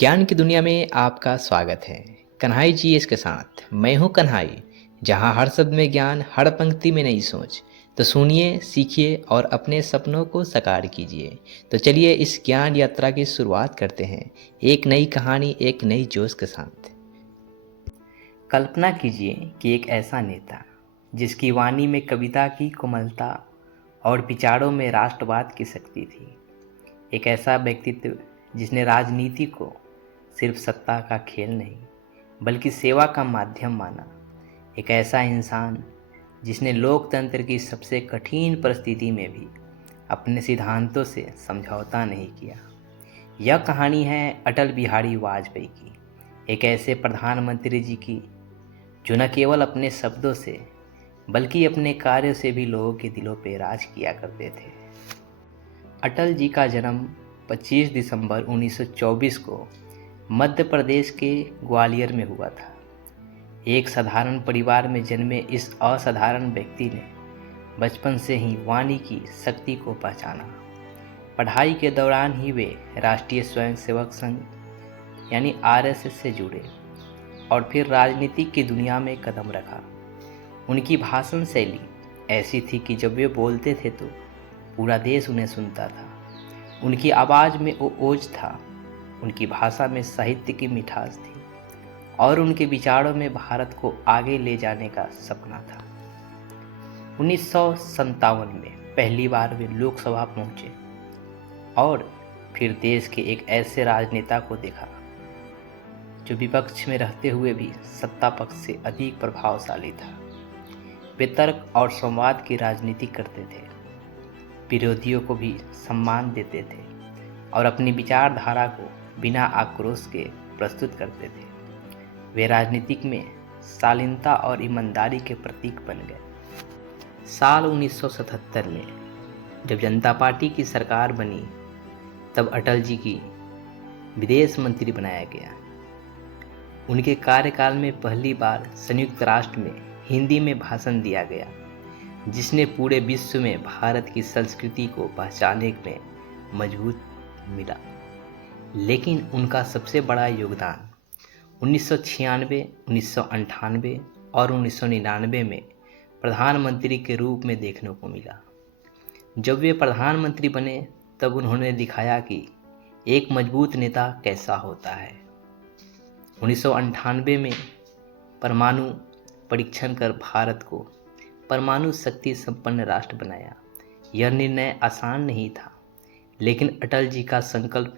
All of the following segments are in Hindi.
ज्ञान की दुनिया में आपका स्वागत है। कन्हाई जी इसके साथ मैं हूं कन्हाई, जहां हर शब्द में ज्ञान, हर पंक्ति में नई सोच। तो सुनिए, सीखिए और अपने सपनों को साकार कीजिए। तो चलिए इस ज्ञान यात्रा की शुरुआत करते हैं, एक नई कहानी, एक नई जोश के साथ। कल्पना कीजिए कि एक ऐसा नेता जिसकी वाणी में कविता की कोमलता और विचारों में राष्ट्रवाद की शक्ति थी। एक ऐसा व्यक्तित्व जिसने राजनीति को सिर्फ सत्ता का खेल नहीं बल्कि सेवा का माध्यम माना। एक ऐसा इंसान जिसने लोकतंत्र की सबसे कठिन परिस्थिति में भी अपने सिद्धांतों से समझौता नहीं किया। यह कहानी है अटल बिहारी वाजपेयी की, एक ऐसे प्रधानमंत्री जी की जो न केवल अपने शब्दों से बल्कि अपने कार्यों से भी लोगों के दिलों पर राज किया करते थे। अटल जी का जन्म 25 दिसंबर 1924 को मध्य प्रदेश के ग्वालियर में हुआ था। एक साधारण परिवार में जन्मे इस असाधारण व्यक्ति ने बचपन से ही वाणी की शक्ति को पहचाना। पढ़ाई के दौरान ही वे राष्ट्रीय स्वयंसेवक संघ यानी आरएसएस से जुड़े और फिर राजनीति की दुनिया में कदम रखा। उनकी भाषण शैली ऐसी थी कि जब वे बोलते थे तो पूरा देश उन्हें सुनता था। उनकी आवाज़ में वो ओज था, उनकी भाषा में साहित्य की मिठास थी और उनके विचारों में भारत को आगे ले जाने का सपना था। 1957 में पहली बार वे लोकसभा पहुंचे और फिर देश के एक ऐसे राजनेता को देखा जो विपक्ष में रहते हुए भी सत्ता पक्ष से अधिक प्रभावशाली था। वे तर्क और संवाद की राजनीति करते थे, विरोधियों को भी सम्मान देते थे और अपनी विचारधारा को बिना आक्रोश के प्रस्तुत करते थे। वे राजनीतिक में शालीनता और ईमानदारी के प्रतीक बन गए। साल 1977 में जब जनता पार्टी की सरकार बनी तब अटल जी की विदेश मंत्री बनाया गया। उनके कार्यकाल में पहली बार संयुक्त राष्ट्र में हिंदी में भाषण दिया गया, जिसने पूरे विश्व में भारत की संस्कृति को पहचानने में मजबूत मिला। लेकिन उनका सबसे बड़ा योगदान 1996, 1998 और 1999 में प्रधानमंत्री के रूप में देखने को मिला। जब वे प्रधानमंत्री बने तब उन्होंने दिखाया कि एक मजबूत नेता कैसा होता है। 1998 में परमाणु परीक्षण कर भारत को परमाणु शक्ति संपन्न राष्ट्र बनाया। यह निर्णय आसान नहीं था, लेकिन अटल जी का संकल्प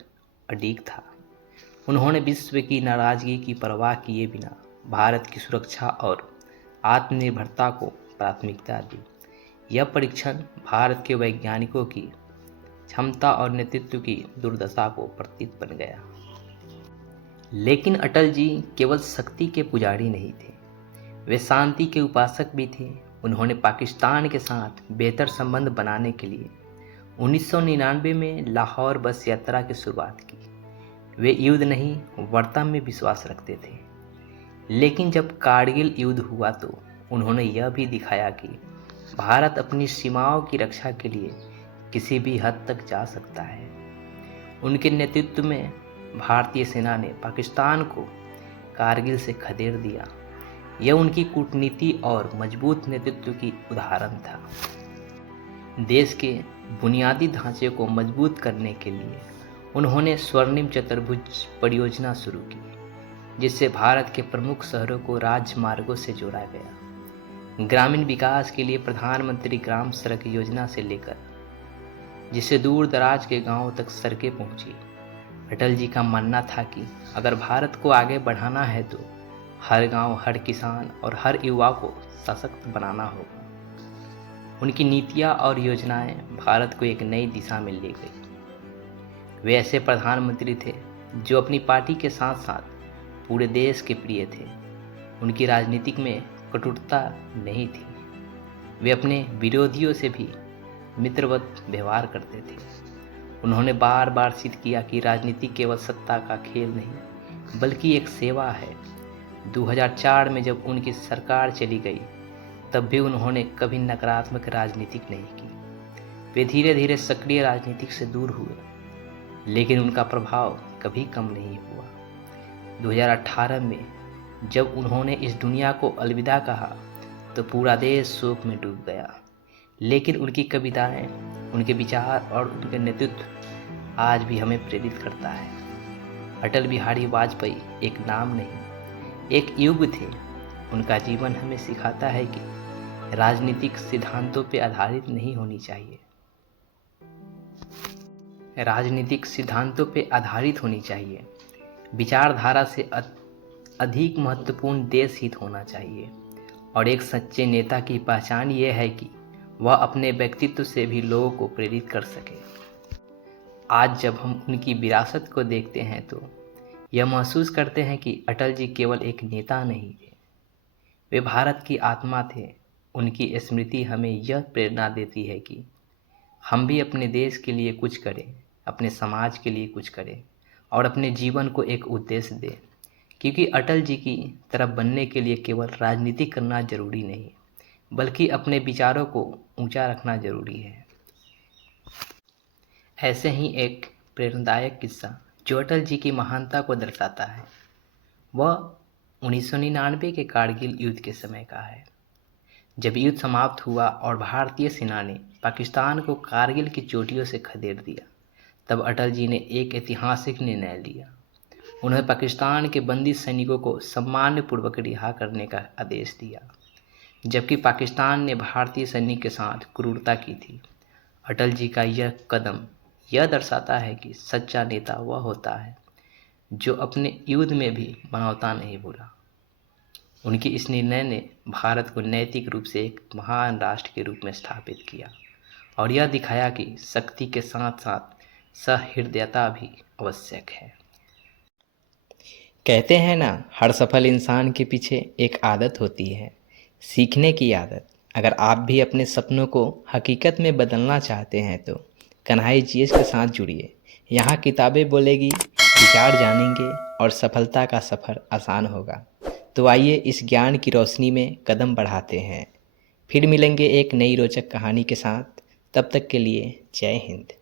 अडिग था। उन्होंने विश्व की नाराजगी की परवाह किए बिना भारत की सुरक्षा और आत्मनिर्भरता को प्राथमिकता दी। यह परीक्षण भारत के वैज्ञानिकों की क्षमता और नेतृत्व की दुर्दशा को प्रतीक बन गया। लेकिन अटल जी केवल शक्ति के पुजारी नहीं थे, वे शांति के उपासक भी थे। उन्होंने पाकिस्तान के साथ बेहतर संबंध बनाने के लिए 1999 में लाहौर बस यात्रा की शुरुआत की। वे युद्ध नहीं, वार्ता में विश्वास रखते थे। लेकिन जब कारगिल युद्ध हुआ तो उन्होंने यह भी दिखाया कि भारत अपनी सीमाओं की रक्षा के लिए किसी भी हद तक जा सकता है। उनके नेतृत्व में भारतीय सेना ने पाकिस्तान को कारगिल से खदेड़ दिया। यह उनकी कूटनीति और मजबूत नेतृत्व की उदाहरण था। देश के बुनियादी ढांचे को मजबूत करने के लिए उन्होंने स्वर्णिम चतुर्भुज परियोजना शुरू की, जिससे भारत के प्रमुख शहरों को राजमार्गों से जोड़ा गया। ग्रामीण विकास के लिए प्रधानमंत्री ग्राम सड़क योजना से लेकर जिससे दूर दराज के गांवों तक सड़कें पहुंची। अटल जी का मानना था कि अगर भारत को आगे बढ़ाना है तो हर गांव, हर किसान और हर युवा को सशक्त बनाना होगा। उनकी नीतियां और योजनाएं भारत को एक नई दिशा में ले गई। वे ऐसे प्रधानमंत्री थे जो अपनी पार्टी के साथ साथ पूरे देश के प्रिय थे। उनकी राजनीतिक में कटुता नहीं थी। वे अपने विरोधियों से भी मित्रवत व्यवहार करते थे। उन्होंने बार बार सिद्ध किया कि राजनीति केवल सत्ता का खेल नहीं बल्कि एक सेवा है। 2004 में जब उनकी सरकार चली गई तब भी उन्होंने कभी नकारात्मक राजनीति नहीं की। वे धीरे धीरे सक्रिय राजनीति से दूर हुए, लेकिन उनका प्रभाव कभी कम नहीं हुआ। 2018 में जब उन्होंने इस दुनिया को अलविदा कहा तो पूरा देश शोक में डूब गया, लेकिन उनकी कविताएं, उनके विचार और उनके नेतृत्व आज भी हमें प्रेरित करता है। अटल बिहारी वाजपेयी एक नाम नहीं, एक युग थे। उनका जीवन हमें सिखाता है कि राजनीतिक सिद्धांतों पर आधारित नहीं होनी चाहिए, राजनीतिक सिद्धांतों पर आधारित होनी चाहिए। विचारधारा से अधिक महत्वपूर्ण देश हित होना चाहिए। और एक सच्चे नेता की पहचान ये है कि वह अपने व्यक्तित्व से भी लोगों को प्रेरित कर सके। आज जब हम उनकी विरासत को देखते हैं तो यह महसूस करते हैं कि अटल जी केवल एक नेता नहीं थे, वे भारत की आत्मा थे। उनकी स्मृति हमें यह प्रेरणा देती है कि हम भी अपने देश के लिए कुछ करें, अपने समाज के लिए कुछ करें और अपने जीवन को एक उद्देश्य दें। क्योंकि अटल जी की तरह बनने के लिए केवल राजनीति करना जरूरी नहीं, बल्कि अपने विचारों को ऊंचा रखना जरूरी है। ऐसे ही एक प्रेरणादायक किस्सा जो अटल जी की महानता को दर्शाता है, वह 1999 के कारगिल युद्ध के समय का है। जब युद्ध समाप्त हुआ और भारतीय सेना ने पाकिस्तान को कारगिल की चोटियों से खदेड़ दिया, तब अटल जी ने एक ऐतिहासिक निर्णय लिया। उन्होंने पाकिस्तान के बंदी सैनिकों को सम्मानपूर्वक रिहा करने का आदेश दिया, जबकि पाकिस्तान ने भारतीय सैनिक के साथ क्रूरता की थी। अटल जी का यह कदम यह दर्शाता है कि सच्चा नेता वह होता है जो अपने युद्ध में भी मानवता नहीं भूला। उनकी इस निर्णय ने भारत को नैतिक रूप से एक महान राष्ट्र के रूप में स्थापित किया और यह दिखाया कि शक्ति के साथ साथ सहृदयता भी आवश्यक है। कहते हैं ना, हर सफल इंसान के पीछे एक आदत होती है, सीखने की आदत। अगर आप भी अपने सपनों को हकीकत में बदलना चाहते हैं तो कन्हई जीएस के साथ जुड़िए। यहाँ किताबें बोलेगी, विचार जानेंगे और सफलता का सफ़र आसान होगा। तो आइए इस ज्ञान की रोशनी में कदम बढ़ाते हैं। फिर मिलेंगे एक नई रोचक कहानी के साथ। तब तक के लिए जय हिंद।